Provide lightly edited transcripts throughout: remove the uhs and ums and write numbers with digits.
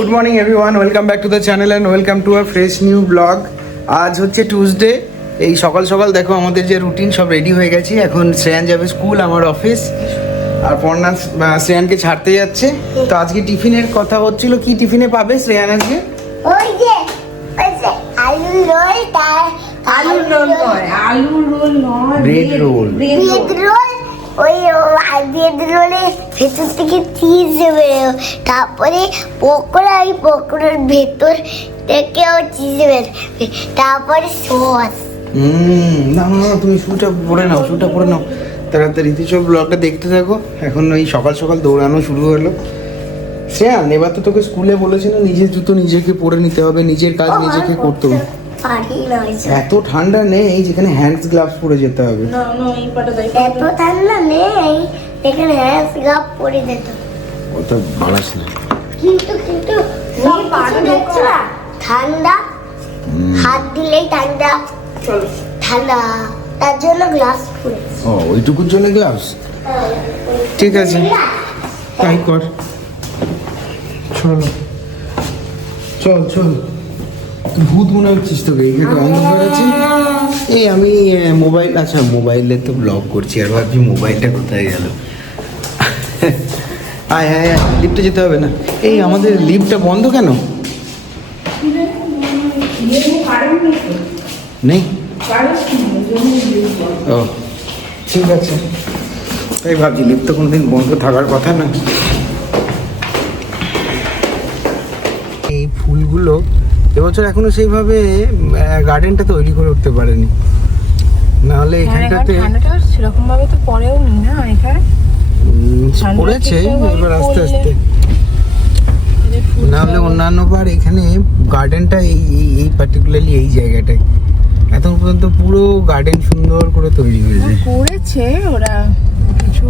Good morning everyone, welcome back to the channel and welcome to a fresh new blog. আজ হচ্ছে Tuesday. এই সকাল সকাল দেখো আমাদের যে রুটিন সব রেডি হয়ে গেছি। এখন শ্রেয়ান যাবে স্কুল, আমার অফিস, আর পর্ণা শ্রেয়ানকে ছাড়তে যাচ্ছে। তো আজকে টিফিনের কথা হচ্ছিল, কি টিফিনে পাবে শ্রেয়ান আজকে? ওই যে আলু রোল, আলুর রোল নয়, আলুর রোল নয়, ব্রেড রোল। Bread role. ওই ব্রেড রোলের ভেতর থেকে চিজ দেবে, তারপরে পকোড়া, ওই পকোড়ার ভেতর থেকেও চিজ দেবে, তারপরে সস। না না, তুমি শুটা পরে নাও, শুটা পরে নাও তাড়াতাড়ি। তুই সব ব্লগটা দেখতে থাকো। এখন ওই সকাল সকাল দৌড়ানো শুরু হলো। শ্রেয়ান, এবার তো তোকে স্কুলে বলেছিল নিজের জুতো নিজেকে পরে নিতে হবে, নিজের কাজ নিজেকে করতে হবে। এত ঠান্ডা নেই যেখানে হ্যান্ডস গ্লাভস পরে যেতে হবে। না না, এই পাটা যাই। এত ঠান্ডা নেই, এখানে হ্যান্ডস গ্লাভ পরে যেত। ওটা বালাস না। কিন্তু সব কিছু দেখছো না, ঠান্ডা, হাত দিলেই ঠান্ডা ঠান্ডা, তার জন্য গ্লাভস পরে। ও, ওইটুকুর জন্য গ্লাভস? ঠিক আছে, তাই কর। চলো চল চল। ভূত মনে হচ্ছিস তোকে, এখানে অন্ধকার আছে। এই আমি মোবাইল, আচ্ছা মোবাইলে তো ব্লগ করছি আর ভাবছি মোবাইলটা কোথায় গেল। আয় আয় আয়, লিফটে যেতে হবে না। এই আমাদের লিফটটা বন্ধ কেন? নেই? ও ঠিক আছে, তাই ভাবছি লিফট তো কোনোদিন বন্ধ থাকার কথা না। এই ফুলগুলো এবছর এখনো সেইভাবে গার্ডেনটা তৈরি করে উঠতে পারেনি, নাহলে এখানটাতে সেরকম ভাবে তো পরেও নি না এখানে পড়েছে। এবার আস্তে আস্তে, নাহলে অন্যান্য বার এখানে গার্ডেনটা এই পার্টিকুলারলি এই জায়গাটায় এখন পর্যন্ত পুরো গার্ডেন সুন্দর করে তৈরি হয়েছে। করেছে ওরা কিছু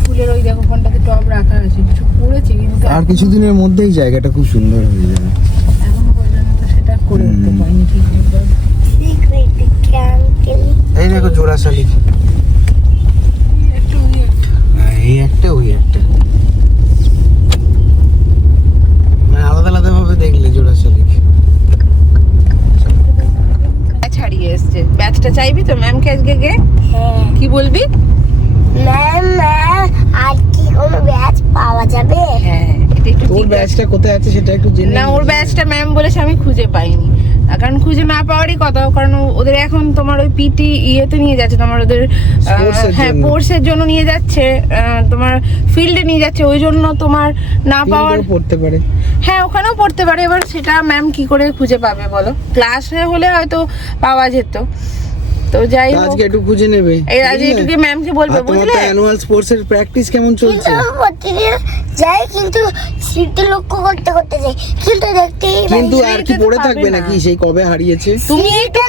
ফুলের, ওই দেখো কোনটাতে টব রাখা আছে, কিছু করেছে, কিন্তু আর কিছুদিনের মধ্যেই জায়গাটা খুব সুন্দর হয়ে যাবে। এখন পর্যন্ত সেটা করে উঠতে পারিনি ঠিক মতো। এই দেখো জোড়া শালিক, একটু এই একটা ওই একটা, মানে আলাদা আলাদা ভাবে দেখলে জোড়া শালিক। ছাড়িয়ে এসছে। ব্যাচটা চাইবি তো ম্যামকে আজকে গে? হ্যাঁ কি বলবি? ম্যাম, আর কি কোনো ব্যাচ পাওয়া যাবে? হ্যাঁ, এটা একটু তোর ব্যাচটা কোথায় আছে সেটা একটু জেনে না, ওর ব্যাচটা ম্যাম বলেছে, আমি খুঁজে পাইনি। কারণ খুঁজে না পাওয়ারই কথা, কারণ ওদের এখন তোমার ওই পিটি ইয়েতে নিয়ে যাচ্ছে, তোমার ওদের হ্যাঁ কোর্সের জন্য নিয়ে যাচ্ছে, তোমার ফিল্ডে নিয়ে যাচ্ছে, ওই জন্য তোমার না পাওয়ার পড়তে পারে। হ্যাঁ, ওখানেও পড়তে পারে। এবার সেটা ম্যাম কি করে খুঁজে পাবে বলো? ক্লাসে হলে হয়তো পাওয়া যেত। তো যাই হোক, আজকে একটু খুঁজে নেবে। এই আজকে একটু কি ম্যামকে বলবে, বুঝলে? অ্যানুয়াল স্পোর্টস এর প্র্যাকটিস কেমন চলছে? কিন্তু প্রতিদিন যাই, কিন্তু স্মৃতি লক্ষ্য করতে করতে যাই, কিন্তু দেখতেই পাই কিন্তু না। আর কি পড়ে পাবে থাকবে না। নাকি? সেই কবে হারিয়েছে। তুমি একটু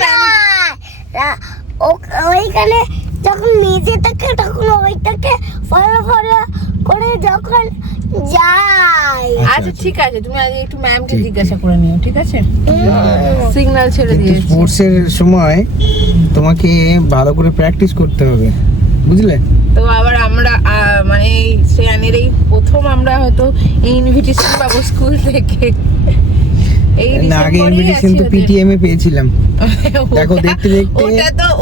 ওইখানে যখন নিজে থাকে তখন ওইটাকে ফলো ফলো করে যখন যাই। আচ্ছা ঠিক আছে, তুমি আজকে একটু ম্যামকে জিজ্ঞাসা করে নিও, ঠিক আছে? সিগন্যাল ছেড়ে কিন্তু দিয়েছি। স্পোর্টস এর সময় তোমাকে ভালো করে প্র্যাকটিস করতে হবে, বুঝলে? তো আবার আমরা মানে শ্রেয়ানের এই প্রথম আমরা হয়তো ইনভিটেশন পাবো স্কুল থেকে। এই না, আগে ডিসেম্বরেই ইনভিটেশন আছে তো ওদের। পিটিএম এ পেয়েছিলাম। দেখো দেখতে দেখতে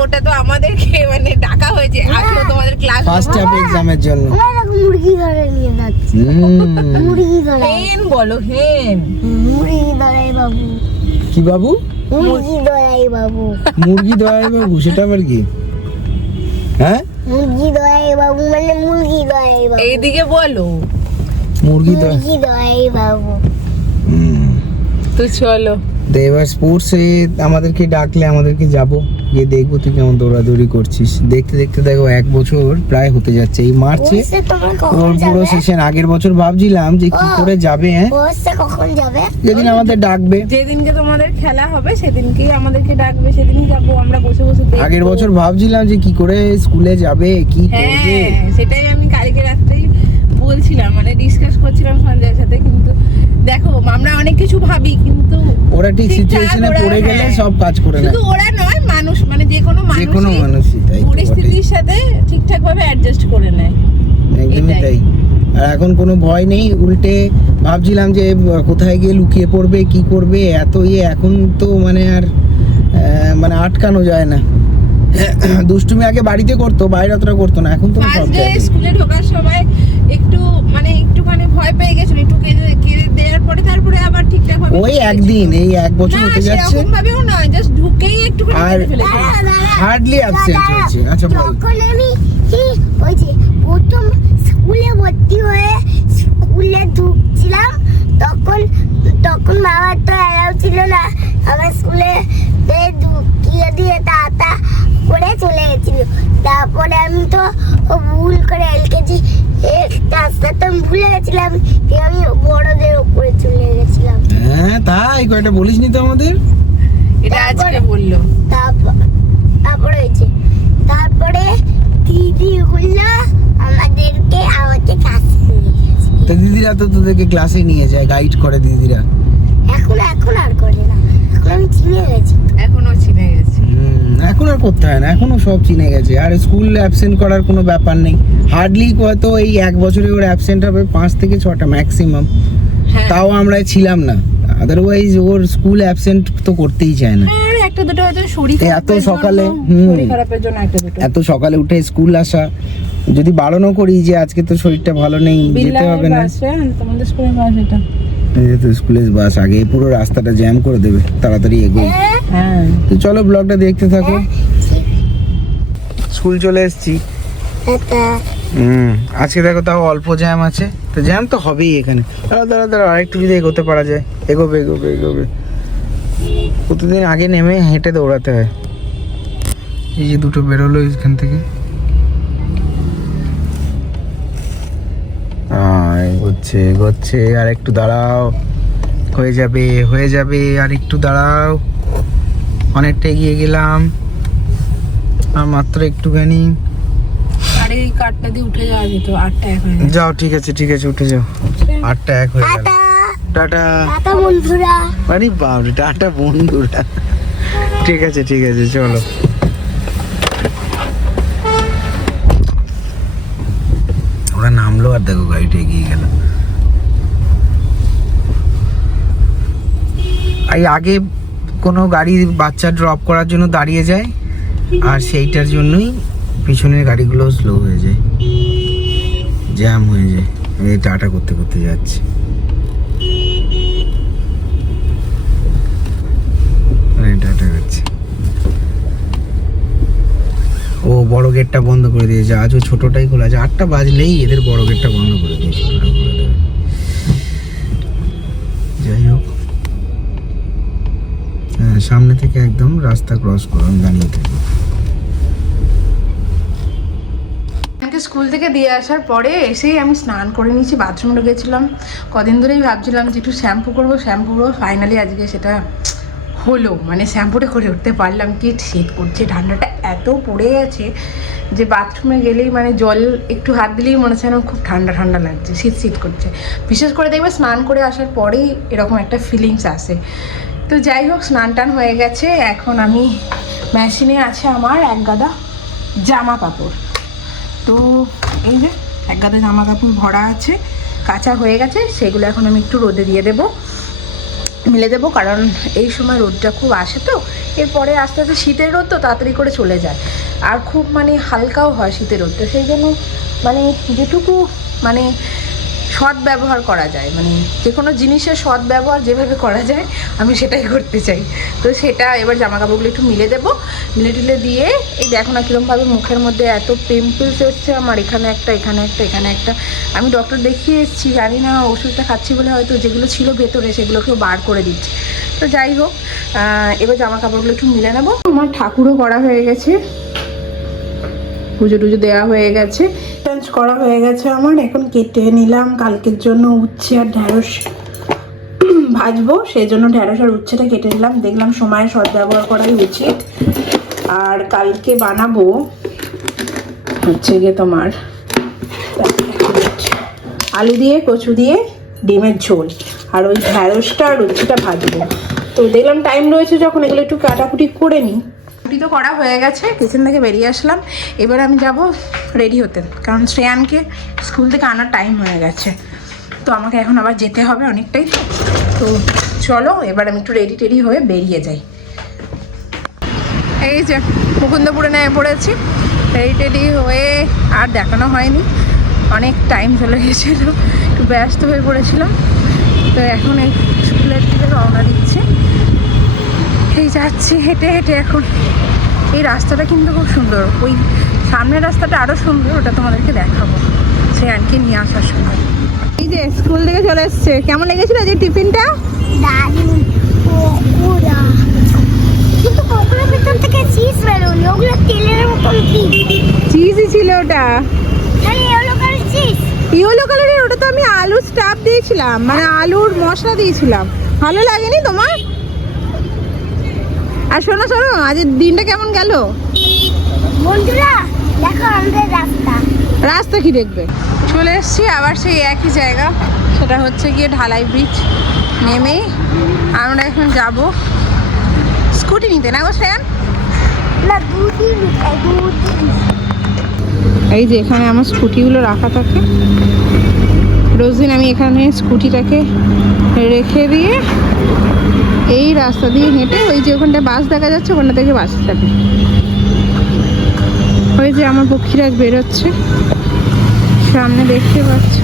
ওটা তো আমাদেরকে মানে ডাকা হয়েছে, আসলে তোমাদের ক্লাস ফার্স্ট হাফ এক্সামের জন্য। ওরা মুরগি ধরে নিয়ে যাচ্ছে, মুরগি ধরে, হেন বলো, হেন মুরগি ধরাই বাবু, কি বাবু? মুরগি ধরাই বাবু, মুরগি দয়াই বাবু, সেটা আবার কি? হ্যাঁ, মুরগি ধরাই বাবু মানে মুরগি ধরাই বাবু, এইদিকে বলো। মুরগি দয়া। মুরগি ধরাই বাবু। তো চলো, তো এবার স্পোর্টসে আমাদেরকে ডাকলে আমাদেরকে যাবো, গিয়ে দেখবো তুই কেমন দৌড়াদৌড়ি করছিস। দেখতে দেখতে দেখো 1 বছর প্রায় হতে যাচ্ছে। এই মার্চে কোর্সে তোমরা ওর কখন পুরো যাবে? সেশন। আগের বছর ভাবছিলাম যে কি করে যাবে, হ্যাঁ, কোর্সে কখন যাবে? যেদিন আমাদের ডাকবে। যেদিনকে তোমাদের খেলা হবে সেদিনকেই আমাদেরকে ডাকবে, সেদিনই যাবো। আমরা বসে বসে দেখবো। আগের বছর ভাবছিলাম যে কি করে স্কুলে যাবে, কি করবে। হ্যাঁ, সেটাই আমি কালকে রাত্রেই বলছিলাম, মানে ডিসকাস করছিলাম সঞ্জয়ের সাথে। কিন্তু দেখো, আমরা অনেক কিছু ভাবি, কিন্তু ওরা ঠিক ঠিকঠাক সিচুয়েশনে ওরা, পড়ে গেলে হ্যাঁ, সব কাজ করে না। শুধু ওরা নয়, মানুষ মানে যে কোনো মানুষই তাই তো বটে। পরিস্থিতির সাথে ঠিকঠাক ভাবে অ্যাডজাস্ট করে নেয়। একদমই এটাই। তাই। আর এখন কোনো ভয় নেই, উল্টে ভাবছিলাম যে কোথায় গিয়ে লুকিয়ে পড়বে, কি করবে, এত এখন তো মানে আর মানে আটকানো যায় না। দুষ্টুমি আগে বাড়িতে করতো, বাইরে অতটা করতো না, এখন তো সব ফার্স্ট ডে জায়গায়। স্কুলে ঢোকার সময় একটুখানি ভয় পেয়ে গেছিল, একটু কেঁদে দেওয়ার পরে তারপরে আবার ঠিকঠাক ভাবে ওই একদিন, এই 1 বছর হতে যাচ্ছে, সেরকম ভাবেও নয়, জাস্ট ঢুকেই একটু আর হার্ডলি অ্যাবসেন্ট হয়েছে। আচ্ছা বল। যখন আমি ওই যে প্রথম স্কুলে ভর্তি হয়ে স্কুলে ঢুকছিলাম, তখন বাবার তো অ্যালাউ ছিল না, আমার স্কুলে ঢুকিয়ে দিয়ে তাতা করে চলে গেছিল। তারপরে আমি তো ভুল করে এলকেজি রাস্তাটা ভুলে গেছিলাম, আমি বড়দের উপরে চলে গেছিলাম। হ্যাঁ তাই, কয়টা বলিসনি তো আমাদের। এটা আজকে বললো। তারপরে হয়েছে, তারপরে দিদি হলো আমাকে কাছে নিয়ে গেছে। তো দিদিরা তো তোদেরকে ক্লাসে নিয়ে যায়, গাইড করে দিদিরা। এখন আর করে না, এখন আমি চিনে গেছি। এখনো চিনে গেছে। এখন আর করতে হয় না, এখনো সব চিনে গেছে। আর স্কুল অ্যাবসেন্ট করার কোনো ব্যাপার নেই, হার্ডলি হয়তো এই 1 বছরে ওর অ্যাবসেন্ট হবে 5 থেকে 6টা ম্যাক্সিমাম, হ্যাঁ। তাও আমরা ছিলাম না। আদারওয়াইজ ওর স্কুল অ্যাবসেন্ট তো করতেই চায় না। আর একটা দুটো হয়তো শরীর এত সকালে, খারাপের জন্য একটা দুটো। এত সকালে উঠে স্কুল আসা, যদি বারণও করি যে আজকে তো শরীরটা ভালো নেই, যেতে হবে না, তোমাদের স্কুলের বাস এটা। এই তো স্কুলের বাস আগে পুরো রাস্তাটা জ্যাম করে দেবে, তাড়াতাড়ি এগোই। হ্যাঁ, তো চলো ব্লগটা দেখতে থাকো। স্কুল চলে এসেছি। আজকে দেখো তাও অল্প জ্যাম আছে, তো জ্যাম তো হবেই এখানে। দাঁড়া আরেকটু যদি এগোতে পারা যায়, এগোবে। প্রতিদিন আগে নেমে হেঁটে দৌড়াতে হয়। এই যে দুটো বেরোলো এখান থেকে, এগোচ্ছে। আর একটু দাঁড়াও, হয়ে যাবে, আর একটু দাঁড়াও। অনেকটা এগিয়ে গেলাম, আর মাত্র একটুখানি। আরে এই কার্ডটা দিয়ে উঠে যাওয়া যেত, 8টা 1 হয়ে যাও, ঠিক আছে উঠে যাও। 8টা 1 হয়ে গেল। টাটা বন্ধুরা। আরে বাবরে, টাটা বন্ধুরা। ঠিক আছে চলো। ওরা নামলো আর দেখো গাড়িটা এগিয়ে গেল। আগে কোনো গাড়ি বাচ্চা ড্রপ করার জন্য দাঁড়িয়ে যায়, আর সেইটার জন্যই পিছনের গাড়িগুলো স্লো হয়ে যায়, জ্যাম হয়ে যায়। এই টাটা করতে যাচ্ছে। টাটা করছে। ও বড় গেটটা বন্ধ করে দিয়েছে, আজও ছোটটাই খোলা আছে। 8টা বাজলেই এদের বড় গেটটা বন্ধ করে দিয়েছে। যাই হোক, হ্যাঁ সামনে থেকে একদম রাস্তা ক্রস করো, আমি দাঁড়িয়ে থাকি। স্কুল থেকে দিয়ে আসার পরে এসেই আমি স্নান করে নিয়েছি, বাথরুমে গেছিলাম। কদিন ধরেই ভাবছিলাম যে একটু শ্যাম্পু করবো, ফাইনালি আজকে সেটা হলো। মানে শ্যাম্পুটা করে উঠতে পারলাম। কি শীত করছে, ঠান্ডাটা এত পড়ে গেছে যে বাথরুমে গেলেই মানে জল একটু হাত দিলেই মনে হচ্ছে খুব ঠান্ডা লাগছে, শীত করছে। বিশেষ করে দেখবে স্নান করে আসার পরেই এরকম একটা ফিলিংস আসে। তো যাই হোক, স্নান টান হয়ে গেছে। এখন আমি মেশিনে আছে আমার 1 গাদা জামা কাপড়। তো এই যে 1 গাদা জামা কাপড় ভরা আছে, কাঁচা হয়ে গেছে। সেগুলো এখন আমি একটু রোদে দিয়ে মিলে দেবো, কারণ এই সময় রোদটা খুব আসে। তো এরপরে আস্তে আস্তে শীতের রোদ তো তাড়াতাড়ি করে চলে যায়, আর খুব হালকাও হয় শীতের রোদটা। সেই জন্য যেটুকু সৎ ব্যবহার করা যায়, যে কোনো জিনিসের সৎ ব্যবহার যেভাবে করা যায় আমি সেটাই করতে চাই। তো সেটা এবার জামা কাপড়গুলো একটু মিলে দেবো, মিলে দিয়ে এই দেখো না কীরকমভাবে মুখের মধ্যে এত পিম্পলস এসছে আমার, এখানে একটা। আমি ডক্টর দেখিয়ে এসেছি, জানি না ওষুধটা খাচ্ছি বলে হয়তো যেগুলো ছিল ভেতরে সেগুলোকেও বার করে দিচ্ছে। তো যাই হোক, এবার জামা কাপড়গুলো একটু মিলে নেবো। আমার ঠাকুরও করা হয়ে গেছে, পুজো টুজো দেওয়া হয়ে গেছে, চেঞ্জ করা হয়ে গেছে আমার। এখন কেটে নিলাম কালকের জন্য উচ্ছে আর ঢ্যাঁড়স ভাজবো, সেই জন্য ঢ্যাঁড়স আর উচ্ছেটা কেটে নিলাম। দেখলাম সময়ের সদ্ব্যবহার করাই উচিত। আর কালকে বানাবো গিয়ে তোমার আলু দিয়ে কচু দিয়ে ডিমের ঝোল, আর ওই ঢ্যাঁড়সটা আর উচ্ছেটা ভাজবো। তো দেখলাম টাইম রয়েছে যখন, এগুলো একটু কাটাকুটি করে নিই। ঝাড়ঝুটি তো করা হয়ে গেছে, কিচেন থেকে বেরিয়ে আসলাম। এবার আমি যাব রেডি হতে, কারণ শ্রেয়ানকে স্কুল থেকে আনার টাইম হয়ে গেছে। তো আমাকে এখন আবার যেতে হবে অনেকটাই। তো চলো এবার আমি একটু রেডি টেডি হয়ে বেরিয়ে যাই। এই যে মুকুন্দপুরে নেমে পড়েছি, রেডি টেডি হয়ে আর দেখানো হয়নি, অনেক টাইম চলে গেছিলো, একটু ব্যস্ত হয়ে পড়েছিলাম। তো এখন এই স্কুলের দিকে রওনা দিচ্ছি। এই যাচ্ছি হেঁটে হেঁটে এখন। এই রাস্তাটা কিন্তু খুব সুন্দর, ওই সামনের রাস্তাটা আরও সুন্দর, ওটা তোমাদেরকে দেখাবো শ্রেয়ানকে নিয়ে আসার সময়। এই যে স্কুল থেকে চলে এসছে, কেমন লেগেছিল যে টিফিনটা? দারুণ পকোড়া, কিন্তু পকোড়ার ভেতর থেকে চিজ বেরোনি, ওগুলো তেলের মতন চিজই ছিল ওটা, ইয়েলো কালার চিজ। ইয়েলো কালারের ওটা তো আমি আলুর স্টাফ দিয়েছিলাম, মানে আলুর মশলা দিয়েছিলাম। ভালো লাগেনি তোমার? আর শোনো শোনো, আজকের দিনটা কেমন গেল বন্ধুরা? দেখো আমাদের রাস্তা। রাস্তা কি দেখবে? চলে এসছি আবার সেই একই জায়গা, সেটা হচ্ছে গিয়ে ঢালাই ব্রিজ। নেমেই আমরা এখন যাব স্কুটি নিতে, না গো শ্রেয়ান? না, দুদিন। এই যে এখানে আমার স্কুটিগুলো রাখা থাকে, রোজ দিন আমি এখানে স্কুটিটাকে রেখে দিয়ে এই রাস্তা দিয়ে হেঁটে, ওই যে ওখানটায় বাস দেখা যাচ্ছে, ওখানটা থেকে বাস যাবে। ওই যে আমার পক্ষীরাজ বেরোচ্ছে, সামনে দেখতে পাচ্ছ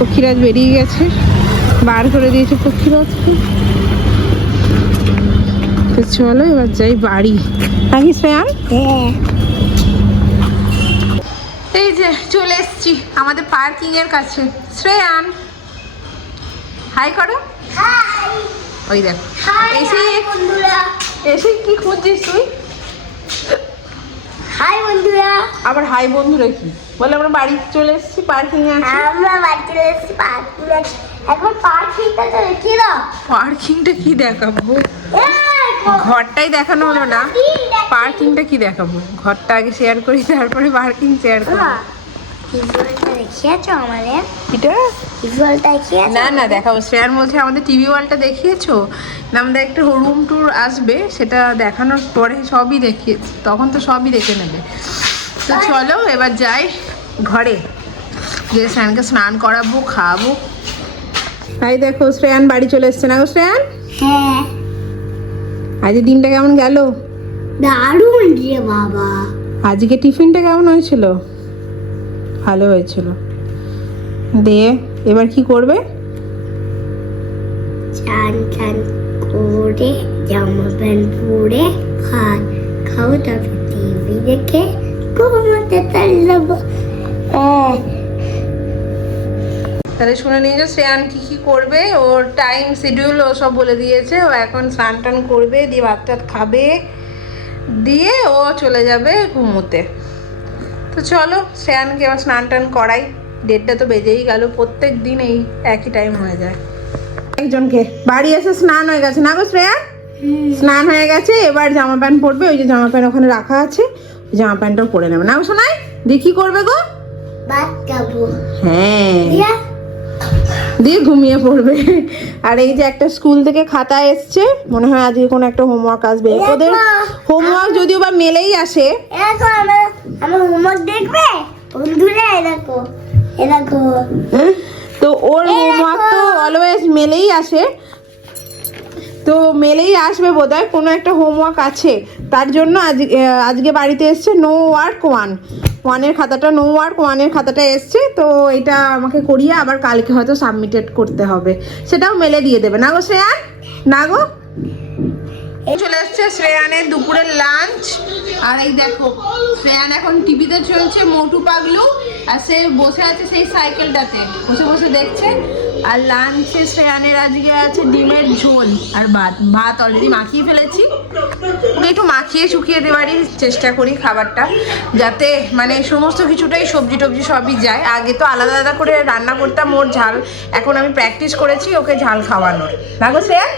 পক্ষীরাজ বেরিয়ে গেছে, বার করে দিয়েছে পক্ষীরাজকে। তো চলো এবার যাই বাড়ি, নাকি শ্রেয়ান? হ্যাঁ, এই যে চলে এসছি আমাদের পার্কিং এর কাছে। শ্রেয়ান হাই করো। হাই ওই দেখ এসে বন্ধুরা। এসে কি খুঁজছিস তুই? হাই বন্ধুরা। আবার হাই বন্ধুরা কি বলে? আমরা বাড়ি চলে এসেছি, পার্কিং এ আছি। আমরা বাড়িতে এসেছি, পার্কিং আছে। এখন পার্কিংটা তো দেখি না। পার্কিংটা কি দেখাবো? ঘরটাই দেখানো হলো না, পার্কিংটা কি দেখাবো? ঘরটা আগে শেয়ার করি, তারপরে পার্কিং শেয়ার করি। ভিজুয়ালটা দেখিয়েছো আমাদের? এটা ভিজুয়ালটা দেখিয়েছো? না না দেখাবো। শ্রেয়ার বলছে আমাদের টিভি ওয়ালটা দেখিয়েছো না, আমাদের একটা রুম ট্যুর আসবে, সেটা দেখানোর পরে সবই দেখিয়েছি, তখন তো সবই দেখে নেবে। তো চলো এবার যাই ঘরে, যে শ্রেয়ানকে স্নান করাবো, খাওয়াবো। তাই দেখো শ্রেয়ান বাড়ি চলে এসছে, না গো শ্রেয়ান? হ্যাঁ। আজকে দিনটা কেমন গেল? দারুণ রে বাবা। আজকে টিফিনটা কেমন হয়েছিল? ভালো হয়েছিল। দিয়ে এবার কি করবে? চান চান করে জামা প্যান্ট পরে ভাত খাবো, তারপর টিভি দেখে ঘুমাতে চলে যাবো। তাহলে শুনে নিয়ে যে শ্রেয়ান কি কি করবে, ওর টাইম শিডিউল ও সব বলে দিয়েছে। ও এখন স্নান টান করবে, দিয়ে ভাত টাত খাবে, দিয়ে ও চলে যাবে ঘুমোতে। তো চলো শ্রেয়ানকে এবার স্নান টান করাই, ডেটটা তো বেজেই গেল, প্রত্যেক দিন এই একই টাইম হয়ে যায়। একজনকে বাড়ি এসে স্নান হয়ে গেছে, না গো শ্রেয়া? স্নান হয়ে গেছে, এবার জামা প্যান্ট পরবে, ওই যে জামা প্যান্ট ওখানে রাখা আছে, জামা প্যান্টটাও পরে নেবে, না গো শোনাই? দিয়ে কি করবে গো? ভাত খাবো। হ্যাঁ, দিয়া দিয়ে ঘুমিয়ে পড়বে। আর এই যে একটা স্কুল থেকে খাতা এসছে, মনে হয় আজকে কোনো একটা হোমওয়ার্ক আসবে। ওদের হোমওয়ার্ক যদিও বা মেলেই আসে। এরকম আমার হোমওয়ার্ক দেখবে বন্ধুরা? এরকম এরকম। তো ওর হোমওয়ার্ক তো অলওয়েজ মেলেই আসে, তো মেলেই আসবে বোধহয়, কোনো একটা হোমওয়ার্ক আছে, তার জন্য আজকে বাড়িতে এসছে নো ওয়ার্ক ওয়ানের খাতাটা, নো ওয়ার্ক ওয়ানের খাতাটা এসছে। তো এটা আমাকে করিয়ে আবার কালকে হয়তো সাবমিটেড করতে হবে, সেটাও মেলে দিয়ে দেবে, না গো শ্রেয়ান? না গো? চলে এসছে শ্রেয়ানের দুপুরের লাঞ্চ। আর এই দেখো শ্রেয়ান এখন টিভিতে চলছে মোটু পাগলু, আর সে বসে আছে সেই সাইকেলটাতে বসে বসে দেখছে। আর লাঞ্চে শ্রেয়ানের আজকে আছে ডিমের ঝোল আর ভাত অলরেডি মাখিয়ে ফেলেছি। ওকে একটু মাখিয়ে শুকিয়ে দেওয়ারই চেষ্টা করি খাবারটা, যাতে মানে সমস্ত কিছুটাই সবজি টবজি সবই যায়। আগে তো আলাদা আলাদা করে রান্না করতাম ওর ঝাল, এখন আমি প্র্যাকটিস করেছি ওকে ঝাল খাওয়ানোর। দেখো শ্রেয়া,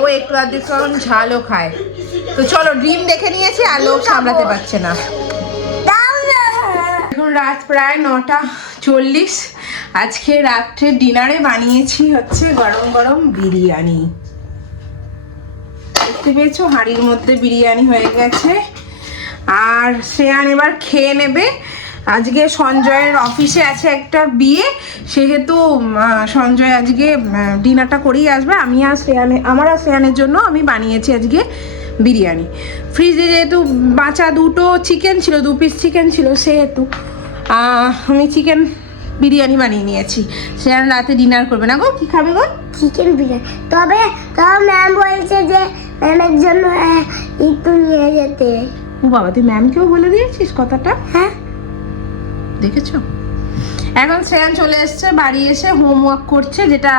ও একটু আধটু কারণ ঝালও খায়। তো চলো ডিম দেখে নিয়েছি আর লোক সামলাতে পারছে না। এখন রাত প্রায় 9:40। আজকে রাত্রে ডিনারে বানিয়েছি হচ্ছে গরম গরম বিরিয়ানি। দেখতে পেয়েছো হাঁড়ির মধ্যে বিরিয়ানি হয়ে গেছে। আর শ্রেয়ান এবার খেয়ে নেবে। আজকে সঞ্জয়ের অফিসে আছে একটা বিয়ে, সেহেতু সঞ্জয় আজকে ডিনারটা করেই আসবে। আমি আর আমার আর শ্রেয়ানের জন্য আমি বানিয়েছি আজকে বিরিয়ানি। ফ্রিজে যেহেতু বাঁচা দুটো চিকেন ছিল, 2 পিস চিকেন ছিল, সেহেতু আমি চিকেন বিরিয়ানি বানিয়ে নিয়েছি। শ্রেয়ান রাতে ডিনার করবে না গো। কি খাবে গো? চিকেন বিরিয়ানি। তবে ম্যাম বলছে যে ম্যামের জন্য একটু নিয়ে যেতে। ও বাবা, তুই ম্যামকেও বলে দিয়েছিস কথাটা? হ্যাঁ, দেখেছো? এখন শ্রেয়ান চলে এসছে, বাড়ি এসে হোমওয়ার্ক করছে, যেটা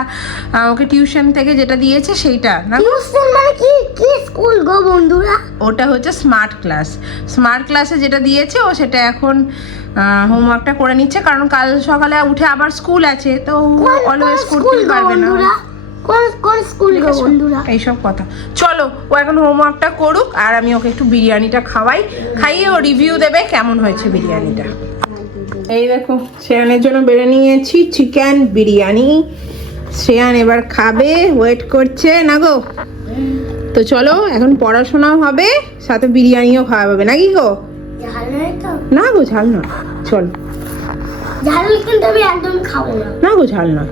ওকে টিউশন থেকে যেটা দিয়েছে সেইটা না। টিউশন মানে কি কি স্কুল গো বন্ধুরা? ওটা হচ্ছে স্মার্ট ক্লাস। স্মার্ট ক্লাসে যেটা দিয়েছে ও সেটা এখন হোমওয়ার্কটা করে নিচ্ছে, কারণ কাল সকালে উঠে আবার স্কুল আছে, তো অলওয়েজ করতেই পারবে না। কোন স্কুল গো বন্ধুরা? এইসব কথা। চলো, ও এখন হোমওয়ার্কটা করুক, আর আমি ওকে একটু বিরিয়ানিটা খাইয়ে ও রিভিউ দেবে কেমন হয়েছে বিরিয়ানিটা। এই দেখো, শ্রেয়ানের জন্য বেড়ে নিয়েছি চিকেন বিরিয়ানি। শ্রেয়ান এবার খাবে, ওয়েট করছে না গো। তো চলো, এখন পড়াশোনাও হবে, সাথে বিরিয়ানিও খাওয়া হবে নাকি গো? ঝাল নয় তো? না গো, ঝাল না। চল। ঝাল কিন্তু আমি একদম খাবো না। না গো, ঝাল না।